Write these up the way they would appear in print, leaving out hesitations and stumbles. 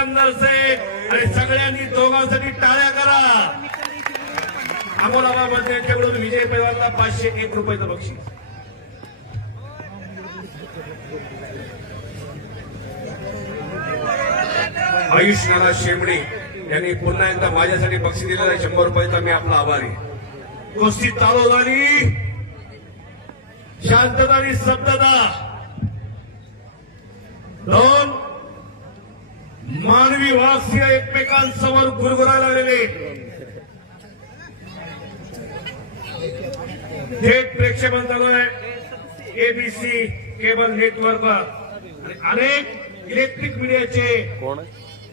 सिकंदर शेख आणि सगळ्यांनी दोघांसाठी टाळ्या करा. अमोलाबाद यांच्याकडून विजय पैलवानला 501 रुपयाचं बक्षीस. आयुष नाना शेमडे यांनी पुन्हा एकदा माझ्यासाठी बक्षीस दिलेलं आहे 100 रुपयाचा. मी आपला आभारी. कुस्ती चालू झाली. शांतता आणि स्तब्धता. दोन मानवी वाक्य एकमेकांसमोर गुरगुरायला लागलेले. थेट प्रेक्षेपण चालू आहे एबीसी केबल नेटवर्कवर. अनेक इलेक्ट्रिक मीडियाचे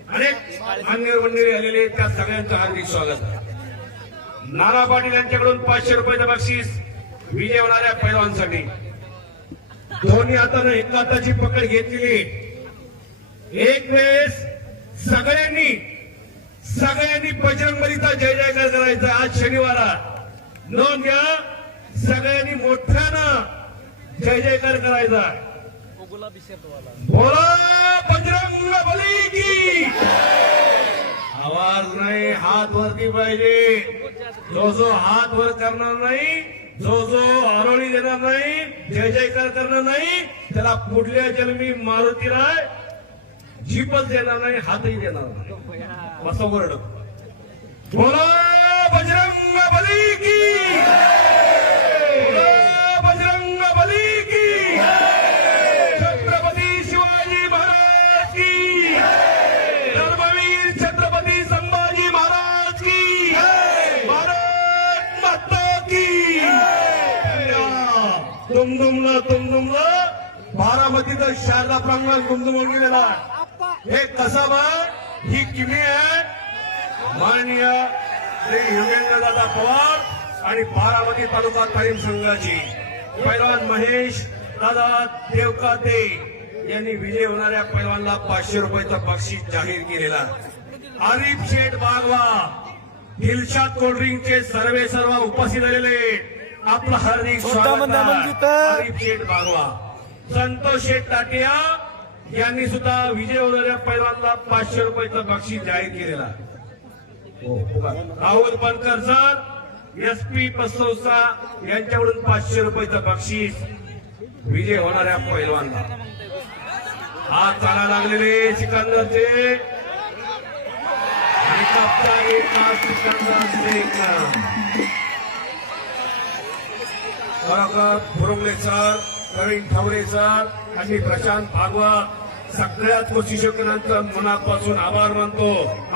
अनेक मान्यवर मंडळी आलेले, त्या सगळ्यांचं हार्दिक स्वागत. नाना पाटील यांच्याकडून 500 रुपयाचं बक्षीस विजय होणाऱ्या पैलवानसाठी. दोन्ही हातानं एका हाताची पकड घेतलेली. एक वेळेस सगळ्यांनी बजरंगबलीचा जय जयकार करायचा. आज शनिवार नोंद घ्या. सगळ्यांनी मोठ्यानं जय जयकार करायचा. बोला बजरंगबली की. आवाज नाही, हात वरती पाहिजे. जो हात वर करणार नाही, जो आरोळी देणार नाही, जय जयकार करणार नाही, त्याला पुढल्या जन्मी मारुतीराय जीपच देणार नाही, हातही देणार नाही. बसा वरड. बोला बजरंगबली की. बोला बजरंगबली की. छत्रपती शिवाजी महाराज की. धर्मवीर छत्रपती संभाजी महाराज की. भारत माता की. तुमदुमला बारामतीचं शारदा प्रांगण दुमदुमून गेलेला. हे कसाबा ही किमी आहे. माननीय श्री योगेंद्र दादा पवार आणि बारामती तालुका तालीम संघाची पैलवान महेश दादा देवकाते यांनी विजय होणाऱ्या पैलवानला 500 रुपयाचं बक्षीस जाहीर केलेला. आरिफ शेठ बागवा, दिलशाद कोल्ड्रिंकचे सर्व उपस्थित झालेले आपलं हार्दिक स्वागत. आरिफ शेठ बागवा. संतोष शेठ टाटिया यांनी सुद्धा विजय होणाऱ्या पैलवानला 500 रुपयाचं बक्षीस जाहीर केलेला. राहुल बनकर सर, एसपी पसौसा यांच्याकडून 500 रुपयाचं बक्षीस विजय होणाऱ्या पैलवानला. हात चाला लागलेले सिकंदरचे आणि कप्ता एका सिकंदर शेख. फुरंगले सर, प्रवीण ठवरे सर आणि प्रशांत भागवत सगळ्याच गोष्टी शिक्षकांचं मनापासून आभार मानतो.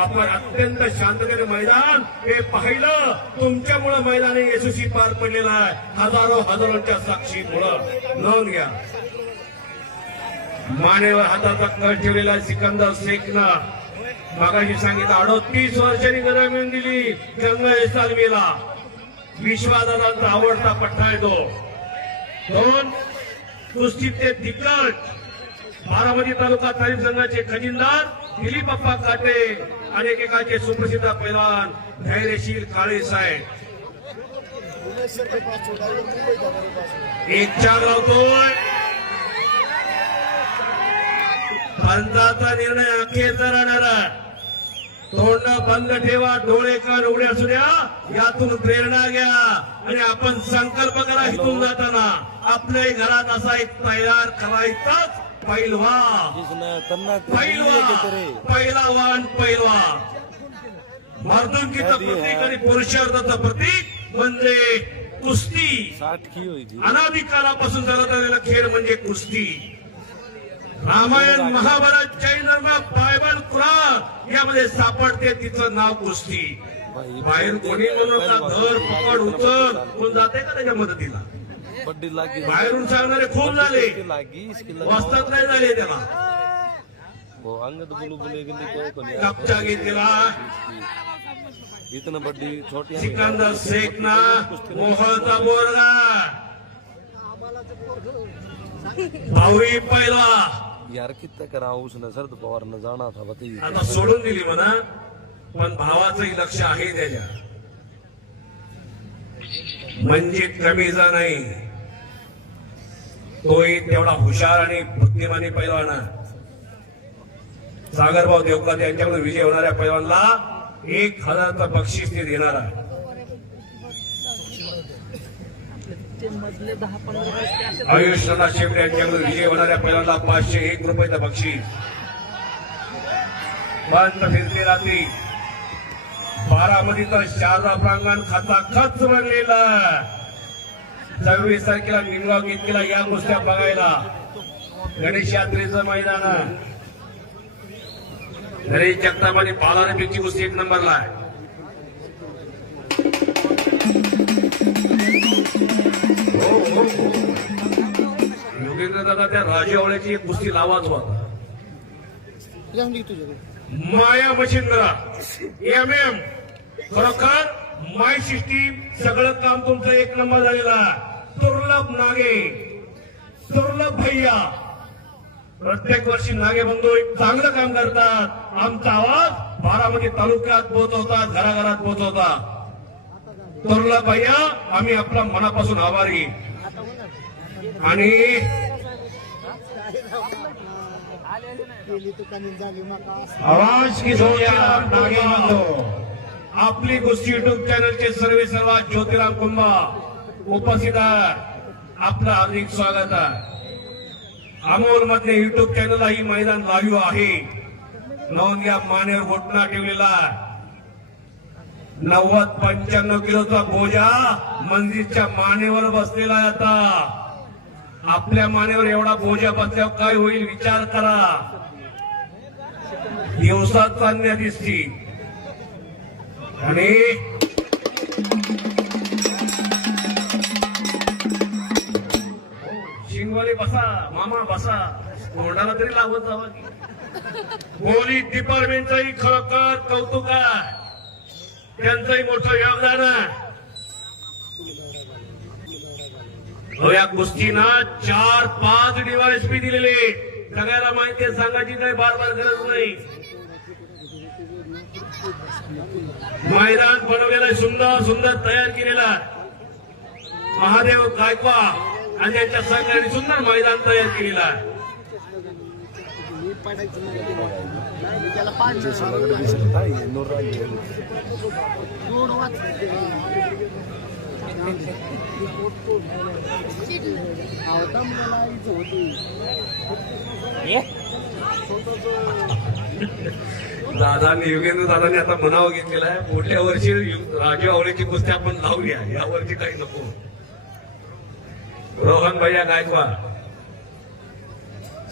आपण अत्यंत शांततेने मैदान हे पाहिलं. तुमच्यामुळे मैदान यशस्वी पार पडलेलं आहे. हजारोंच्या साक्षीमुळं. नोंद घ्या. मानेवर हाताचा कळ ठेवलेला सिकंदर शेखनं मागाशी सांगितलं 38 वर्षांनी गदा मिळून दिली गंगा सालमीला. विश्वादादांचा आवडता पट्टा आहे तो. दोन कुस्तीचे दिग्गज बारामती तालुका तालीम संघाचे खजिनदार दिलीप अप्पा काटे आणि एकेकाचे सुप्रसिद्ध पैलवान धैर्यशील काळे साहेब. 1-4 लावतोय. पंचाचा निर्णय अखेरचा राहणार. तोंड बंद ठेवा, डोळे कान उघडे असू द्या. यातून प्रेरणा घ्या आणि आपण संकल्प करा इथून जाताना आपल्या घरात असा एक तयार करायचाच पैलवान. मर्दुकीचं प्रतीक आणि पुरुषार्थाचं प्रतीक म्हणजे कुस्ती. अनादिकालापासून चालत आलेला खेळ म्हणजे कुस्ती. रामायण, महाभारत, जैन धर्म, बायबल, कुराण यामध्ये सापडते तिचं नाव कुस्ती. बाहेर कोणी धर पकड उचल कोण जाते का त्याच्या मदतीला? बाहेरून सांगणारे खूप झाले, वाचतात नाही झाले. त्याला कपचा घेतलेला सिकंदर शेख ना मोहळचा बोरगा भावी पहिला यार कितना करा उसने शरद पवार ने जाना था बताइए. आता सोडून दिली म्हणा, पण भावाचंही लक्ष आहे त्याच्या. म्हणजे कमीचा नाही, तोही तेवढा हुशार आणि बुद्धिमानी पैलवान. सागरभाऊ देवकर यांच्याकडून विजय होणाऱ्या पैलवानला 1000 बक्षीस ते देणार आहे. आयुष नाना शेवटे यांच्याकडून विजय होणाऱ्या पैलवानला 501 रुपयाचं बक्षीस. बंद फिरते रात्री बारामतीचं शारदा प्रांगण खचाखच बनलेला. 26 तारखेला निमगाव घेतलेला या कुस्त्या बघायला. गणेश यात्रेचं मैदान. गणेश जगताप आणि बालारपीची कुस्ती 1 नंबरला आहे. योगेंद्र दादा त्या राजावळ्याची एक कुस्ती लावाच होता. माया मशिंद्रा MM खरोखर माय सिस्टीम सगळं काम तुमचं 1 नंबर झालेला. दुर्लभ नागे, दुर्लभ भैया प्रत्येक वर्षी नागे बंधू एक चांगलं काम करतात. आमचा आवाज बारामती तालुक्यात पोहोचवतात, घराघरात पोहोचवतात. दुर्लभ भैया आम्ही आपला मनापासून आभारी. आणि आवाज की नागे बंधू आपली गोष्टी युट्यूब चॅनलचे सर्व ज्योतिराम कुंभा उपस्थित आहे. आपलं हार्दिक स्वागत आहे. अमोल मधले युट्यूब चॅनल ही मैदान लाईव्ह आहे. नोंद या मानेवर घोटणा ठेवलेला 90-95 किलोचा बोजा मंदिरच्या मानेवर बसलेला आहे. आता आपल्या मानेवर एवढा बोजा बसल्यावर काय होईल विचार करा. दिवसात चांदण्या दिसती. आणि शिंगवाले बसा मामा बसा, तोंडाला तरी लावत जावा की. पोलीस डिपार्टमेंटचंही खरोखर कौतुक आहे. त्यांचंही मोठं योगदान आहे. या कुस्तीना 4-5 DYSP दिलेले. सगळ्याला माहिती आहे, सांगायची काही बार गरज नाही. मैदान बनवलेलं सुंदर तयार केलेला महादेव गायकवाड आणि त्यांच्या संघाने सुंदर मैदान तयार केलेलं आहे. दादांनी योगेंद्र दादांनी आता मनावर घेतलेला आहे. पुढल्या वर्षी राजू आवळेची कुस्ती आपण लावूया, या वर्षी काही नको. रोहन भैया गायकवाड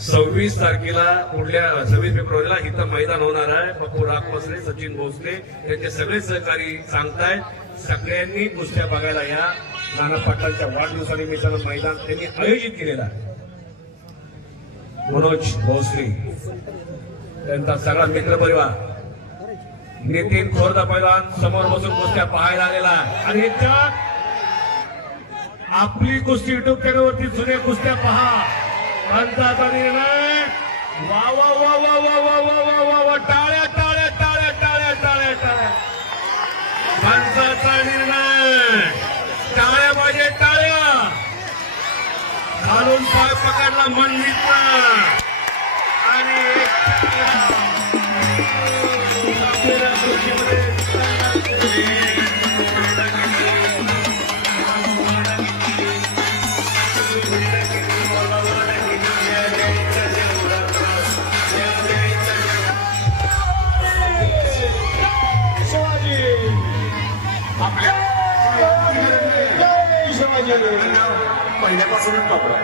26 तारखेला पुढल्या 26 फेब्रुवारीला इथं मैदान होणार आहे. पप्पू राखपसरे, सचिन भोसले त्यांचे सगळे सहकारी सांगतायत. सगळ्यांनी कुस्त्या बघायला या. नाना पाटलांच्या वाढदिवसानिमित्तानं मैदान त्यांनी आयोजित केलेलं आहे. मनोज भोसले त्यांचा सगळा मित्रपरिवार, नितीन खोरदा पैलवान समोर बसून कुस्त्या पाहायला आलेला आहे. आणि याच्यात आपली कुस्ती युट्यूब चॅनलवरती जुने कुस्त्या पहा. पंचाचा निर्णय. वा वा वा वा वा वा वा वा वा वा टाळ्या टाळ्या टाळ्या टाळ्या टाळ्या टाळ्या. पंचाचा निर्णय. टाळ्या पाहिजे टाळ्या. घालून पाय पकडला मन मित्र आणि पहिल्यापासूनच वापरा.